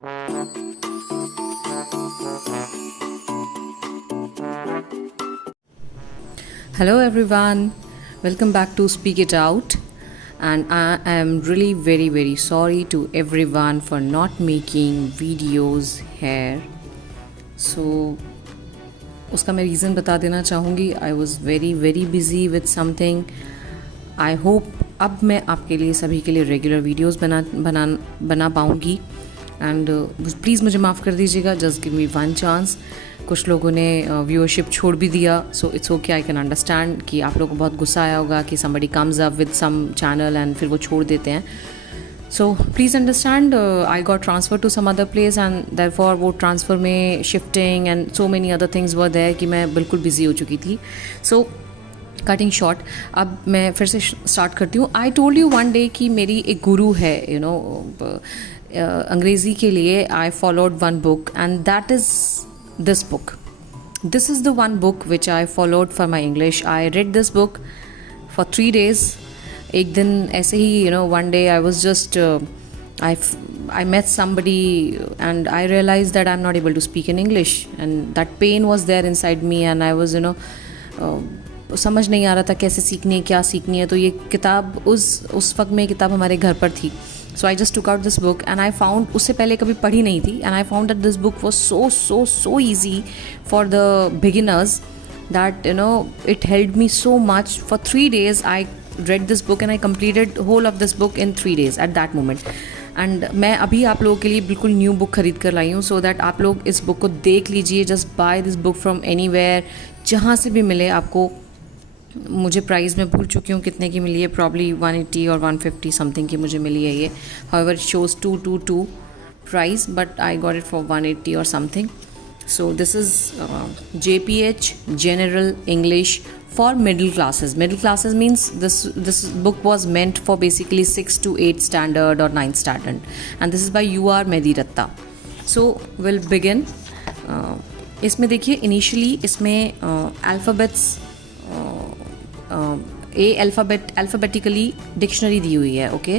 Hello everyone, welcome back to Speak It Out, and I am really very sorry to everyone for not making videos here. So उसका मैं reason बता देना चाहूँगी. I was very busy with something. I hope अब मैं आपके लिए सभी के लिए रेगुलर वीडियोस बना पाऊँगी. एंड प्लीज़ मुझे माफ़ कर दीजिएगा. Just give me one chance. कुछ लोगों ने व्यूअरशिप छोड़ भी दिया, so it's okay. I can understand कि आप लोगों को बहुत गुस्सा आया होगा कि somebody comes up with some channel and फिर वो छोड़ देते हैं. So please understand, I got transfer to some other place and therefore वो ट्रांसफ़र में shifting and so many other things were there कि मैं बिल्कुल बिजी हो चुकी थी. सो कटिंग शॉर्ट, अब मैं फिर से स्टार्ट करती हूँ. I told you one day कि मेरी एक गुरु है, यू नो, अंग्रेज़ी के लिए. I followed one book and that is this book. This is the one book which I followed for my English. I read this book for 3 days. एक दिन ऐसे ही, you know, one day I was just I met somebody and I realized that I'm not able to speak in English, and that pain was there inside me and I was, you know, समझ नहीं आ रहा था कैसे सीखनी है, क्या सीखनी है. तो ये किताब उस वक्त में किताब हमारे घर पर थी. So I just took out this book and I found, उससे पहले कभी पढ़ी नहीं थी, and I found that this book was so easy for the beginners that, you know, it helped me so much. For 3 days I read this book and I completed whole of this book in 3 days at that moment. And मैं अभी आप लोगों के लिए बिल्कुल new book खरीद कर लाई हूँ, so that आप लोग इस बुक को देख लीजिए. Just buy this book from anywhere, जहाँ से भी मिले आपको. मुझे प्राइस में भूल चुकी हूँ कितने की मिली है. प्रॉब्ली 180 और 150 समथिंग की मुझे मिली है ये. However it shows 222 price, but I got it for 180 और something. So this is JPH general English for middle classes. Middle classes means this book was meant for basically 6 to 8 standard और 9th standard, and this is by UR Mediratta. So will begin. इसमें देखिए, initially इसमें alphabets alphabetically dictionary दी हुई है. Okay,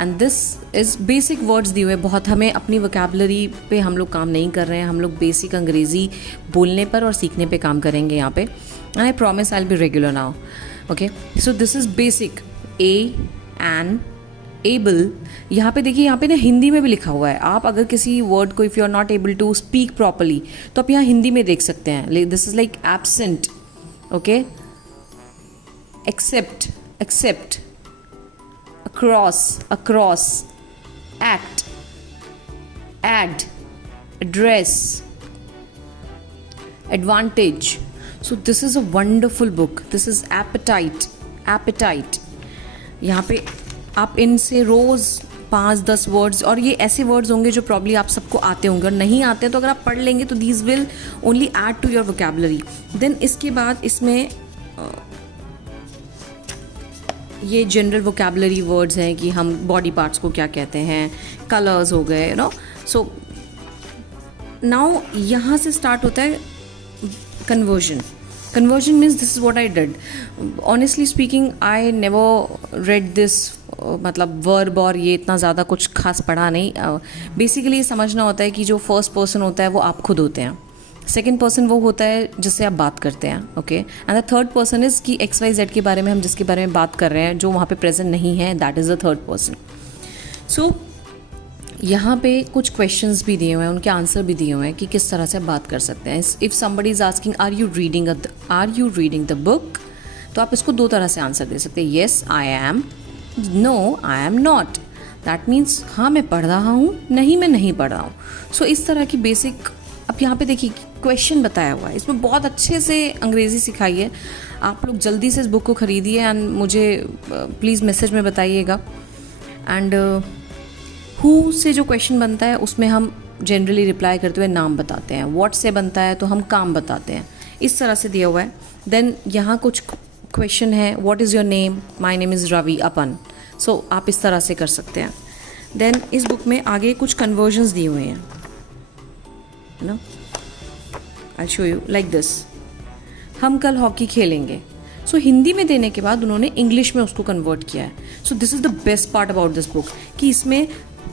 and this is basic words दिए हुए. बहुत हमें अपनी वोकैबुलरी पे हम लोग काम नहीं कर रहे हैं. हम लोग बेसिक अंग्रेज़ी बोलने पर और सीखने पे काम करेंगे यहाँ पे. And I promise I will be regular now. Okay, so this is basic. A an able. यहाँ पे देखिए, यहाँ पे ना हिंदी में भी लिखा हुआ है. आप अगर किसी वर्ड को if you are not able to speak properly तो आप यहाँ हिंदी में देख सकते हैं. This is like absent. Okay, accept, across, act, add, address, advantage. So this is a wonderful book. This is appetite. यहाँ पे आप इनसे रोज़ 5-10 वर्ड्स, और ये ऐसे वर्ड्स होंगे जो प्रॉब्ली आप सबको आते होंगे, और नहीं आते हैं तो अगर आप पढ़ लेंगे तो these will only add to your vocabulary. Then इसके बाद इसमें ये जनरल वोकैबुलरी वर्ड्स हैं कि हम बॉडी पार्ट्स को क्या कहते हैं, कलर्स हो गए, यू नो. सो नाउ यहाँ से स्टार्ट होता है conversion. Means this is what I did. Honestly speaking, I never read this, मतलब वर्ब और ये इतना ज़्यादा कुछ खास पढ़ा नहीं. बेसिकली ये समझना होता है कि जो फर्स्ट पर्सन होता है वो आप खुद होते हैं. सेकेंड पर्सन वो होता है जिससे आप बात करते हैं. Okay, and the third person is कि XYZ के बारे में हम जिसके बारे में बात कर रहे हैं जो वहाँ पे प्रेजेंट नहीं है, that is the third person. So यहाँ पे कुछ क्वेश्चंस भी दिए हुए हैं, उनके आंसर भी दिए हुए हैं कि किस तरह से बात कर सकते हैं. If somebody is asking are you reading the book, तो आप इसको 2 तरह से आंसर दे सकते हैं. Yes I am, no I am not. That means हाँ मैं पढ़ रहा हूँ, नहीं मैं नहीं पढ़ रहा हूँ. सो इस तरह की बेसिक. अब यहाँ पे देखिए क्वेश्चन बताया हुआ है, इसमें बहुत अच्छे से अंग्रेज़ी सिखाई है. आप लोग जल्दी से इस बुक को ख़रीदिए एंड मुझे प्लीज़ मैसेज में बताइएगा. एंड हु से जो क्वेश्चन बनता है उसमें हम जनरली रिप्लाई करते हुए नाम बताते हैं. व्हाट से बनता है तो हम काम बताते हैं. इस तरह से दिया हुआ है. देन यहाँ कुछ क्वेश्चन है, what is your name, my name is Ravi अपन. सो आप इस तरह से कर सकते हैं. देन इस बुक में आगे कुछ कन्वर्जन्स दिए हुए हैं, ना. I show you like this. हम कल हॉकी खेलेंगे. सो हिंदी में देने के बाद उन्होंने इंग्लिश में उसको कन्वर्ट किया है. सो this is the best part about this book कि इसमें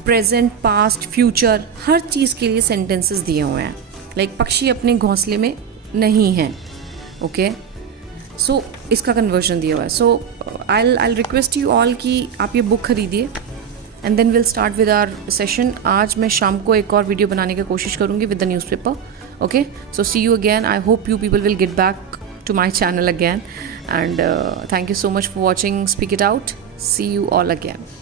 प्रेजेंट, पास्ट, फ्यूचर, हर चीज़ के लिए सेंटेंसेस दिए हुए हैं. लाइक पक्षी अपने घोंसले में नहीं है. ओके, सो इसका कन्वर्जन दिया हुआ है. So I request you all कि आप ये बुक खरीदिए and then will start with our session. आज मैं शाम को एक और वीडियो बनाने की कोशिश करूँगी with the newspaper. Okay, so see you again. I hope you people will get back to my channel again, and thank you so much for watching Speak It Out. See you all again.